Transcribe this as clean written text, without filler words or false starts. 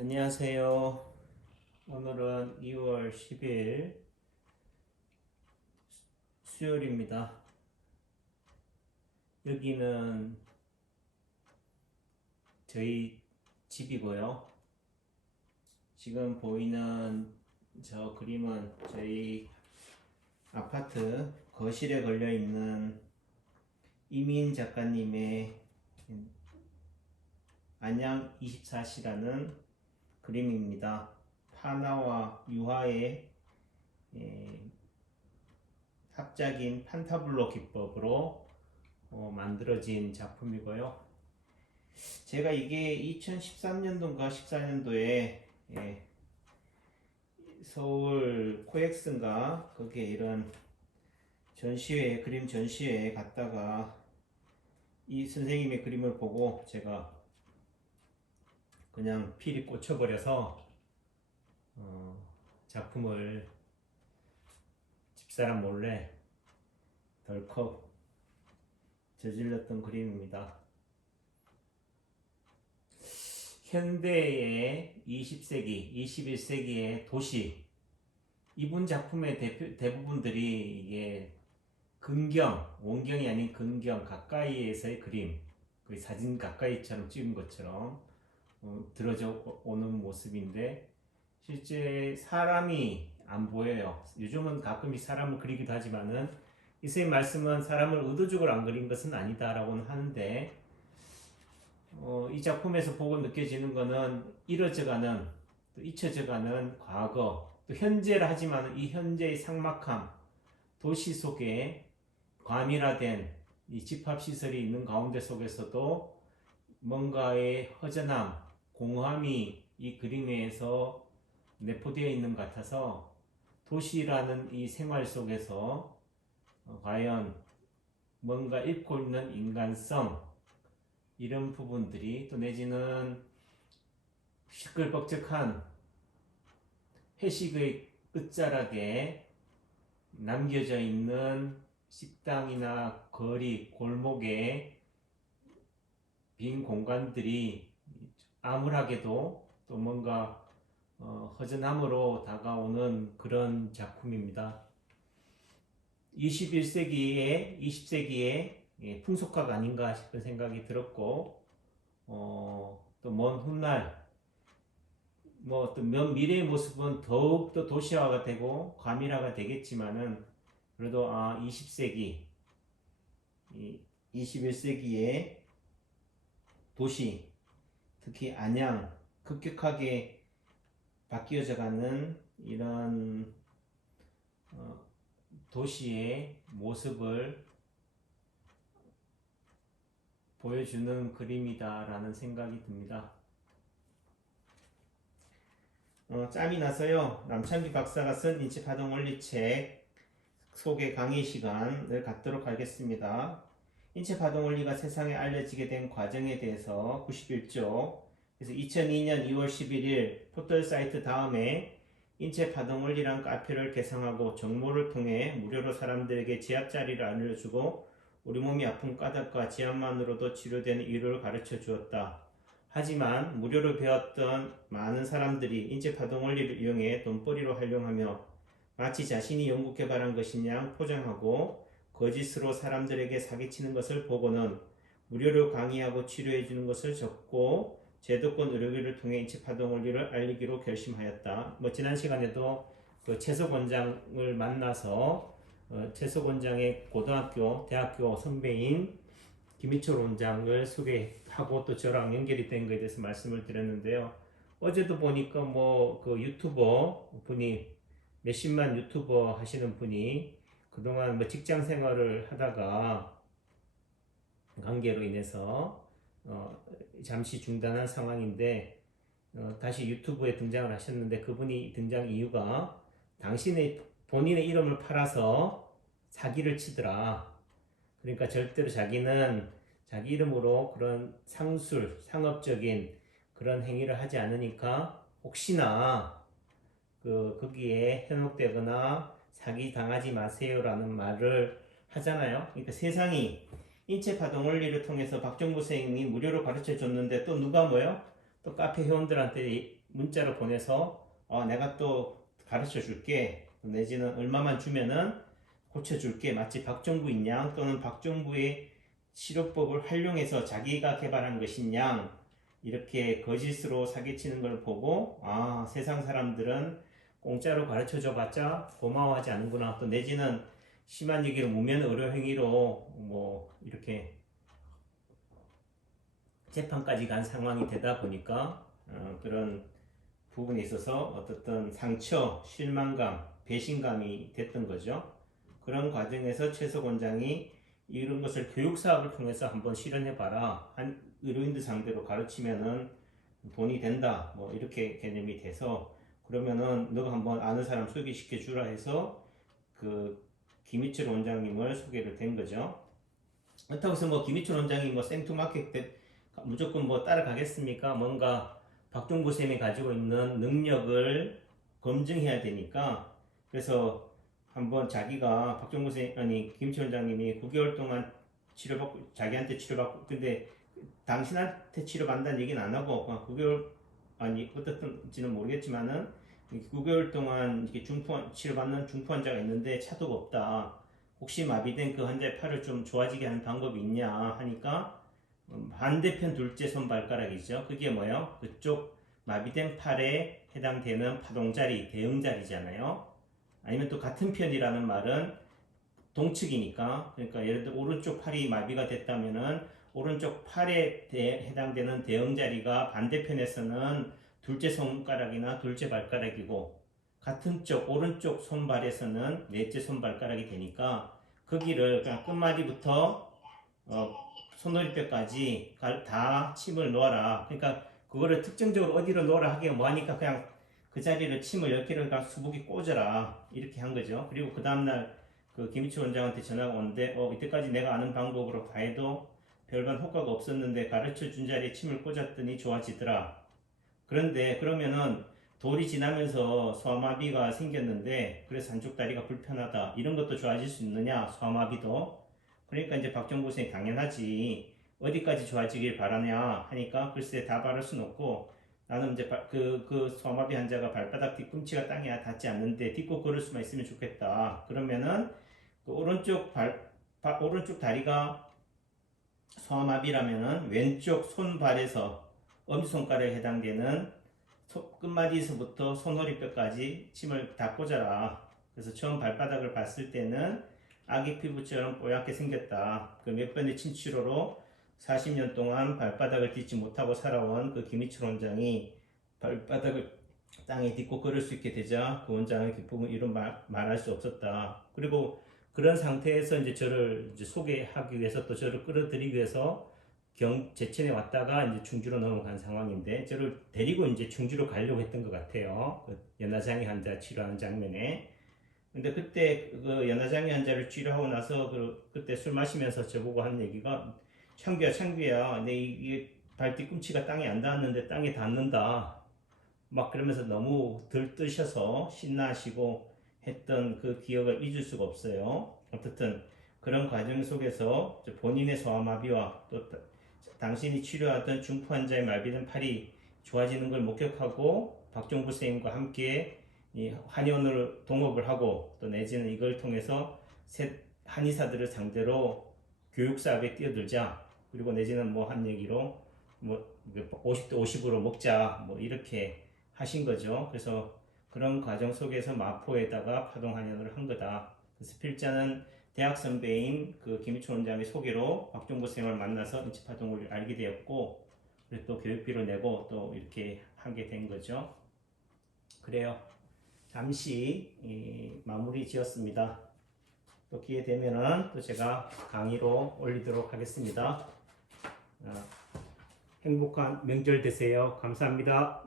안녕하세요. 오늘은 2월 10일 수요일입니다. 여기는 저희 집이고요. 지금 보이는 저 그림은 저희 아파트 거실에 걸려 있는 이민 작가님의 안녕 24시라는 그림입니다. 파나와 유화의 합작인 판타블로 기법으로 만들어진 작품이고요. 제가 이게 2013년도인가 14년도에 서울 코엑스인가 거기에 이런 전시회, 그림 전시회에 갔다가 이 선생님의 그림을 보고 제가 그냥 필이 꽂혀버려서 작품을 집사람 몰래 덜컥 저질렀던 그림입니다. 현대의 20세기, 21세기의 도시, 이분 작품의 대부분들이 이게 근경, 원경이 아닌 근경, 가까이에서의 그림, 거의 사진 가까이처럼 찍은 것처럼 들어져 오는 모습인데 실제 사람이 안 보여요. 요즘은 가끔씩 사람을 그리기도 하지만은 이 선생님 말씀은 사람을 의도적으로 안 그린 것은 아니다라고는 하는데 이 작품에서 보고 느껴지는 것은 이뤄져가는 또 잊혀져가는 과거 또 현재라 하지만 이 현재의 삭막함 도시 속에 과밀화된 이 집합시설이 있는 가운데 속에서도 뭔가의 허전함 공허함이 이 그림에서 내포되어 있는 것 같아서 도시라는 이 생활 속에서 과연 뭔가 잃고 있는 인간성 이런 부분들이 또 내지는 시끌벅적한 회식의 끝자락에 남겨져 있는 식당이나 거리, 골목에 빈 공간들이 암울하게도 또 뭔가 허전함으로 다가오는 그런 작품입니다. 21세기에 20세기의 풍속화가 아닌가 싶은 생각이 들었고 또 먼 훗날 또 미래의 모습은 더욱더 도시화가 되고 과밀화가 되겠지만은 그래도 20세기 21세기의 도시 특히 안양 급격하게 바뀌어져가는 이런 도시의 모습을 보여주는 그림이다라는 생각이 듭니다. 짬이 나서요. 남창기 박사가 쓴 인체파동 원리책 소개 강의 시간을 갖도록 하겠습니다. 인체파동 원리가 세상에 알려지게 된 과정에 대해서 91쪽 그래서 2002년 2월 11일 포털 사이트 다음에 인체파동 원리란 카페를 개설하고 정모를 통해 무료로 사람들에게 제압 자리를 알려주고 우리 몸이 아픈 까닭과 제압만으로도 치료되는 이유를 가르쳐 주었다. 하지만 무료로 배웠던 많은 사람들이 인체파동 원리를 이용해 돈벌이로 활용하며 마치 자신이 연구 개발한 것이냐 포장하고 거짓으로 사람들에게 사기치는 것을 보고는 무료로 강의하고 치료해 주는 것을 접고 제도권 의료기를 통해 인체파동 원리를 알리기로 결심하였다. 지난 시간에도 그 채소 권장을 만나서 채소 권장의 고등학교, 대학교 선배인 김희철 원장을 소개하고 또 저랑 연결이 된 것에 대해서 말씀을 드렸는데요. 어제도 보니까 그 유튜버 분이 몇십만 유튜버 하시는 분이 그동안 직장 생활을 하다가 관계로 인해서 잠시 중단한 상황인데 다시 유튜브에 등장을 하셨는데 그분이 등장 이유가 본인의 이름을 팔아서 사기를 치더라. 그러니까 절대로 자기는 자기 이름으로 그런 상업적인 그런 행위를 하지 않으니까 혹시나 거기에 현혹되거나 사기 당하지 마세요라는 말을 하잖아요. 그러니까 세상이 인체파동 원리를 통해서 박정부 선생님이 무료로 가르쳐 줬는데 또 누가 또 카페 회원들한테 문자로 보내서 내가 또 가르쳐 줄게. 내지는 얼마만 주면은 고쳐줄게. 마치 박정부인 양 또는 박정부의 치료법을 활용해서 자기가 개발한 것인 양 이렇게 거짓으로 사기치는 걸 보고 세상 사람들은 공짜로 가르쳐 줘봤자 고마워하지 않는구나. 또 내지는 심한 얘기로 무면 의료 행위로 뭐 이렇게 재판까지 간 상황이 되다 보니까 그런 부분에 있어서 어떻든 상처, 실망감, 배신감이 됐던 거죠. 그런 과정에서 최석 원장이 이런 것을 교육 사업을 통해서 한번 실현해봐라. 한 의료인들 상대로 가르치면은 돈이 된다. 뭐 이렇게 개념이 돼서 그러면은 너가 한번 아는 사람 소개시켜 주라 해서 그 김희철 원장님을 소개를 된 거죠. 그렇다고 해서 뭐 김희철 원장이 뭐 생투마켓 때 무조건 뭐 따라가겠습니까? 뭔가 박종부 쌤이 가지고 있는 능력을 검증해야 되니까 그래서 한번 자기가 박종부 쌤 아니 김희철 원장님이 9개월 동안 치료받고 자기한테 치료받고 근데 당신한테 치료받는다는 얘기는 안 하고 9개월 아니 어떻든지는 모르겠지만은 9개월 동안 이렇게 치료받는 중풍 환자가 있는데 차도가 없다. 혹시 마비된 그 환자의 팔을 좀 좋아지게 하는 방법이 있냐 하니까 반대편 둘째 손발가락이죠. 그게 뭐예요? 그쪽 마비된 팔에 해당되는 파동자리, 대응자리잖아요. 아니면 또 같은 편이라는 말은 동측이니까 그러니까 예를 들어 오른쪽 팔이 마비가 됐다면은 오른쪽 팔에 해당되는 대응자리가 반대편에서는 둘째 손가락이나 둘째 발가락이고 같은 쪽 오른쪽 손발에서는 넷째 손발가락이 되니까 거기를 그냥 끝마디부터 손오리뼈까지 다 침을 놓아라. 그러니까 그거를 특정적으로 어디로 놓아라 하기가 뭐하니까 그냥 그 자리를 침을 10개를 수북이 꽂아라 이렇게 한 거죠. 그리고 그 다음날 그 김희철 원장한테 전화가 오는데 이때까지 내가 아는 방법으로 다 해도 별반 효과가 없었는데 가르쳐 준 자리에 침을 꽂았더니 좋아지더라. 그런데 그러면은 돌이 지나면서 소아마비가 생겼는데 그래서 한쪽 다리가 불편하다 이런 것도 좋아질 수 있느냐 소아마비도 그러니까 이제 박정부 선생님 당연하지 어디까지 좋아지길 바라냐 하니까 글쎄 다 바랄 순 없고 나는 이제 그 소아마비 환자가 발바닥 뒤꿈치가 땅에 닿지 않는데 딛고 걸을 수만 있으면 좋겠다 그러면은 그 오른쪽 다리가 소아마비라면은 왼쪽 손발에서 엄지손가락에 해당되는 끝마디에서부터 손허리뼈까지 침을 다 꽂아라. 그래서 처음 발바닥을 봤을 때는 아기 피부처럼 뽀얗게 생겼다. 그 몇 번의 침치료로 40년 동안 발바닥을 딛지 못하고 살아온 그 김희철 원장이 발바닥을 땅에 딛고 걸을 수 있게 되자 그 원장의 기쁨은 이런 말할 수 없었다. 그리고 그런 상태에서 이제 저를 이제 소개하기 위해서 또 저를 끌어들이기 위해서 제천에 왔다가 이제 충주로 넘어간 상황인데 저를 데리고 이제 충주로 가려고 했던 것 같아요. 그 연화장애 환자 치료하는 장면에. 근데 그때 그 연화장애 환자를 치료하고 나서 그때 술 마시면서 저보고 한 얘기가 창규야 내 이게 발 뒤꿈치가 땅에 안 닿았는데 땅에 닿는다. 막 그러면서 너무 들뜨셔서 신나시고 했던 그 기억을 잊을 수가 없어요. 어쨌든 그런 과정 속에서 본인의 소아마비와 또 당신이 치료하던 중풍 환자의 마비된 팔이 좋아지는 걸 목격하고 박종부 선생님과 함께 이 한의원으로 동업을 하고 또 내지는 이걸 통해서 한의사들을 상대로 교육 사업에 뛰어들자 그리고 내지는 뭐 한 얘기로 뭐 50대 50으로 먹자 뭐 이렇게 하신 거죠. 그래서 그런 과정 속에서 마포에다가 파동한의원을 한 거다. 그래서 필자는 대학 선배인 그 김희철 원장의 소개로 박종부 선생을 만나서 인치파동을 알게 되었고 그리고 또 교육비를 내고 또 이렇게 하게 된 거죠. 그래요. 잠시 마무리 지었습니다. 또 기회 되면은 또 제가 강의로 올리도록 하겠습니다. 행복한 명절 되세요. 감사합니다.